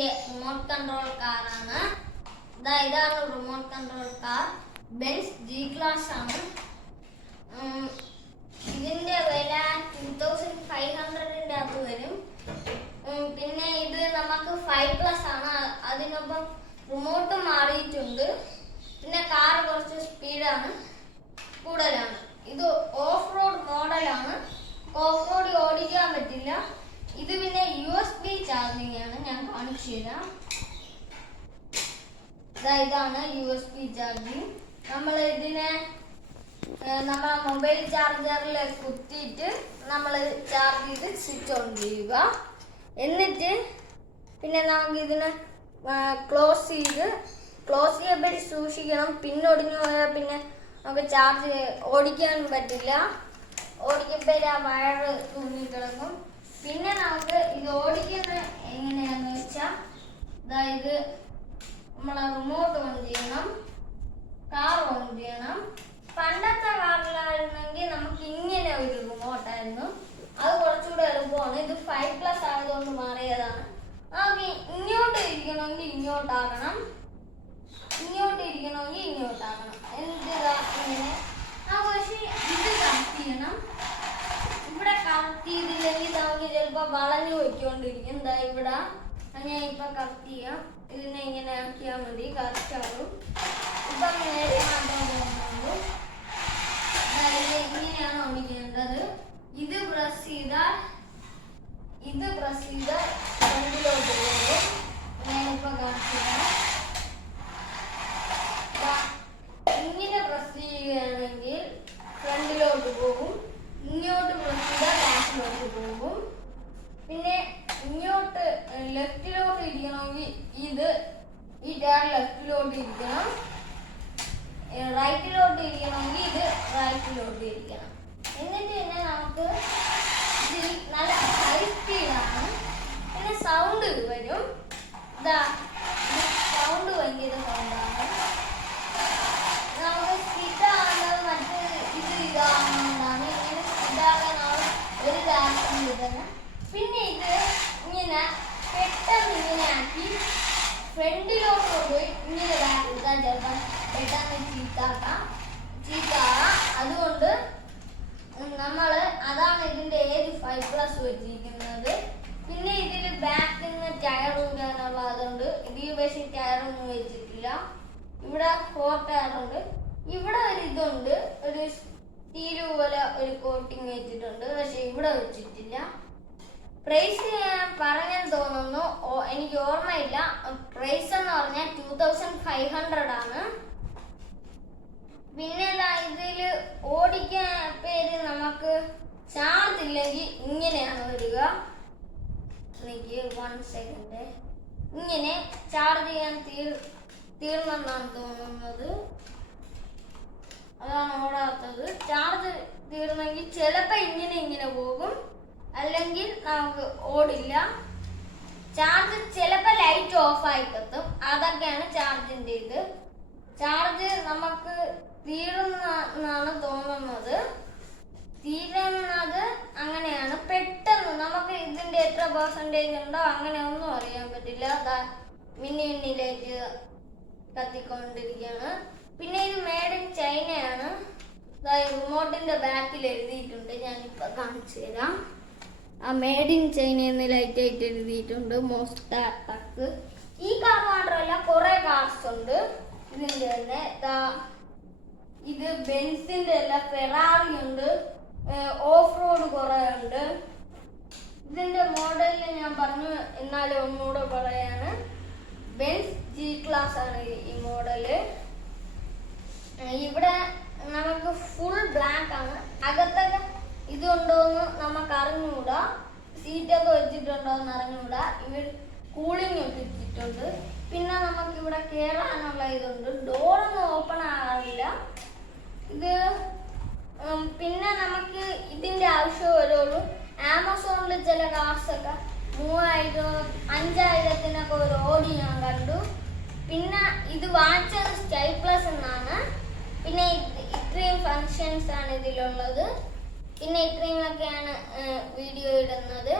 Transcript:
ഇതിന്റെ remote control കാറാണ്. ഇതാണ് remote control car. Benz G class ആണ്. ഇതിന്റെ വില 2500 അകത്ത് വരും. പിന്നെ ഇത് നമുക്ക് 5+ ആണ്. അതിനൊപ്പം റിമോട്ട് മാറിയിട്ടുണ്ട്. പിന്നെ കാർ കുറച്ച് സ്പീഡാണ് കൂടുതലാണ്. ഇത് ഓഫ് റോഡ് മോഡലാണ്. ഓഫ് റോഡ് ഓടിക്കാൻ പറ്റില്ല. ഇത് പിന്നെ USB ചാർജിങ് ആണ്. ഞാൻ കാണിച്ചു തരാം. ഇതാണ് USB ചാർജിങ്. നമ്മൾ ഇതിനെ നമ്മളെ മൊബൈൽ ചാർജറിൽ കുത്തിയിട്ട് നമ്മൾ ചാർജ് ചെയ്ത് സ്വിച്ച് ഓൺ ചെയ്യുക. എന്നിട്ട് പിന്നെ നമുക്ക് ഇതിനെ ക്ലോസ് ചെയ്യുമ്പോൾ സൂക്ഷിക്കണം. പിന്നെ ഒടിഞ്ഞു പോയാൽ പിന്നെ നമുക്ക് ചാർജ് ഓടിക്കാൻ പറ്റില്ല. ഓടിക്കുമ്പോൾ ആ വയറ് തൂങ്ങിക്കിടക്കും. പിന്നെ നമുക്ക് ഇത് ഓടിക്കുന്നത് എങ്ങനെയാണെന്ന് വെച്ചാൽ അതായത് നമ്മളെ റിമോട്ട് ഓൺ ചെയ്യണം, കാർ ഓൺ ചെയ്യണം. പണ്ടത്തെ കാറിലായിരുന്നെങ്കിൽ നമുക്ക് ഇങ്ങനെ ഒരു റിമോട്ടായിരുന്നു. അത് കുറച്ചുകൂടെ എളുപ്പമാണ്. ഇത് 5+ ആയതുകൊണ്ട് മാറിയതാണ്. നമുക്ക് ഇങ്ങോട്ട് ഇരിക്കണമെങ്കിൽ ഇങ്ങോട്ടാക്കണം, ഇങ്ങോട്ട് ഇരിക്കണമെങ്കിൽ ഇങ്ങോട്ടാക്കണം. എന്തിതാ ഇങ്ങനെ പക്ഷേ ഇത് കറക്റ്റ് ചെയ്യണം. ഇവിടെ കറക്റ്റ് ചെയ്തില്ലെങ്കിൽ നമുക്ക് ചിലപ്പോൾ വളഞ്ഞു പോയിക്കൊണ്ടിരിക്കും. എന്താ ഇവിടെ ഞാൻ ഇപ്പൊ കറക്റ്റ് ചെയ്യാം. ഇതിനെ ഇങ്ങനെ ആക്കിയാൽ മതി, കറക്റ്റ് ആകും. ഇപ്പം നേരെ മാത്രം പോകുന്നുള്ളൂ. ഇങ്ങനെയാണ് ഓടിക്കേണ്ടത്. ഇത് പ്രസ് ചെയ്താൽ ഫ്രണ്ടിലോട്ട് പോകും. ഞാനിപ്പോ കറക്റ്റ് ചെയ്യാം. ഇങ്ങനെ പ്രസ് ചെയ്യുകയാണെങ്കിൽ ഫ്രണ്ടിലോട്ട് പോകും. ഇങ്ങോട്ട് പ്രസ് ചെയ്താൽ ബാക്കിലോട്ട് പോകും. പിന്നെ ഇങ്ങോട്ട് ലെഫ്റ്റിലോട്ട് ഇരിക്കണമെങ്കിൽ ഈ ടാർ ലെഫ്റ്റിലോട്ട് ഇരിക്കണം. റൈറ്റിലോട്ട് ഇരിക്കണമെങ്കിൽ ഇത് റൈറ്റിലോട്ട് ഇരിക്കണം. എന്നിട്ട് പിന്നെ നമുക്ക് ഇതിൽ നല്ല ഹൈ സ്പീഡാണ്. പിന്നെ സൗണ്ട് വരും. സൗണ്ട് ഭയങ്കര സൗണ്ടാണ്. നമുക്ക് സ്പീഡാകുന്നത് മറ്റ് ഇതാകുന്നതാണ്. ഇങ്ങനെ സ്പീഡാകാനുള്ള ഒരു കാരണം തന്നെ. പിന്നെ ഇത് ഇങ്ങനെ പെട്ടെന്ന് ഇങ്ങനെ ആക്കി ഫ്രണ്ടിലോട്ട് പോയി ഇങ്ങനെ എടുക്കാൻ ചിലപ്പോൾ പെട്ടെന്ന് ചീത്താക്കാം. അതുകൊണ്ട് അതാണ് ഇതിന്റെ ഏജ് 5+ വെച്ചിരിക്കുന്നത്. പിന്നെ ഇതിൽ ബാക്കിൽ നിന്ന് ടയർ ഊരാനുള്ള അതുകൊണ്ട് ഇതിൽ പക്ഷേ ടയറൊന്നും വെച്ചിട്ടില്ല. ഇവിടെ 4 ടയറുണ്ട്. ഇവിടെ ഒരു ഇതുണ്ട്, ഒരു സ്റ്റീല് പോലെ ഒരു കോട്ടിങ് വെച്ചിട്ടുണ്ട്. പക്ഷെ ഇവിടെ വെച്ചിട്ടില്ല. പ്രൈസ് ഞാൻ പറഞ്ഞെന്ന് തോന്നുന്നു, എനിക്ക് ഓർമ്മയില്ല. പ്രൈസ് എന്ന് പറഞ്ഞാൽ 2500 ആണ്. പിന്നെ ഇതിൽ ഓടിക്കാൻ പേര് നമുക്ക് ചാർജ് ഇല്ലെങ്കിൽ ഇങ്ങനെയാണ് വരിക. എനിക്ക് 1 സെക്കൻഡ്. ഇങ്ങനെ ചാർജ് ചെയ്യാൻ തീർന്നെന്നാണ് തോന്നുന്നത്. അതാണ് ഓടാത്തത്. ചാർജ് തീർന്നെങ്കിൽ ചിലപ്പോൾ ഇങ്ങനെ പോകും, അല്ലെങ്കിൽ നമുക്ക് ഓടില്ല. ചാർജ് ചിലപ്പോൾ ലൈറ്റ് ഓഫ് ആയി കത്തും. അതൊക്കെയാണ് ചാർജിന്റെ ഇത്. ചാർജ് നമുക്ക് തീരുന്നാണ് തോന്നുന്നത്. തീരുന്നത് അങ്ങനെയാണ്. പെട്ടെന്ന് നമുക്ക് ഇതിന്റെ എത്ര പെർസെന്റേജ് ഉണ്ടോ അങ്ങനെ ഒന്നും അറിയാൻ പറ്റില്ല. മിന്നി ലൈറ്റ് കത്തിക്കൊണ്ടിരിക്കുകയാണ്. പിന്നെ ഇത് മെയ്ഡ് ഇൻ ചൈനയാണ്. റിമോട്ടിന്റെ ബാക്കിൽ എഴുതിയിട്ടുണ്ട്. ഞാനിപ്പോ കാണിച്ചു തരാം. ആ മെയ്ഡ് ഇൻ ചൈന എന്ന് ലൈറ്റ് ആയിട്ട് എഴുതിയിട്ടുണ്ട്. Most attack. ഈ കാർ മാത്രമല്ല, കുറെ കാർസ് ഉണ്ട് ഇതിന്റെ തന്നെ. ഇത് ബെൻസിന്റെ അല്ല, ഫെറാറി ഉണ്ട്. ഓഫ് റോഡ് കുറെ ഉണ്ട്. ഇതിന്റെ മോഡലിന് ഞാൻ പറഞ്ഞു, എന്നാലും ഒന്നുകൂടെ പറയാണ്. ബെൻസ് ജി ക്ലാസ് ആണ് ഈ മോഡല്. ഇവിടെ നമുക്ക് ഫുൾ ബ്ലാക്ക് ആണ്. അകത്തൊക്കെ ഇതുണ്ടോന്ന് നമുക്ക് അറിഞ്ഞുകൂടാ. സീറ്റൊക്കെ വെച്ചിട്ടുണ്ടോന്ന് അറിഞ്ഞുകൂടാ. ഇവർ കൂളിംഗ് ഒക്കെ ഇട്ടിട്ടുണ്ട്. പിന്നെ നമുക്ക് ഇവിടെ കയറാനുള്ള ഇതുണ്ട്. ഡോറൊന്നും ഓപ്പൺ ആകാറില്ല ഇത്. പിന്നെ നമുക്ക് ഇതിന്റെ ആവശ്യം വരുള്ളൂ. ആമസോണിൽ ചില കാർസൊക്കെ 3000-5000 ഒരു ഓടി ഞാൻ കണ്ടു. പിന്നെ ഇത് വാങ്ങിച്ചത് സ്റ്റൈപ്ലസ് എന്നാണ്. പിന്നെ ഇത്രയും ഫങ്ഷൻസ് ആണ് ഇതിലുള്ളത്. പിന്നെ ഇത്രയും ഒക്കെയാണ് വീഡിയോ ഇടുന്നത്.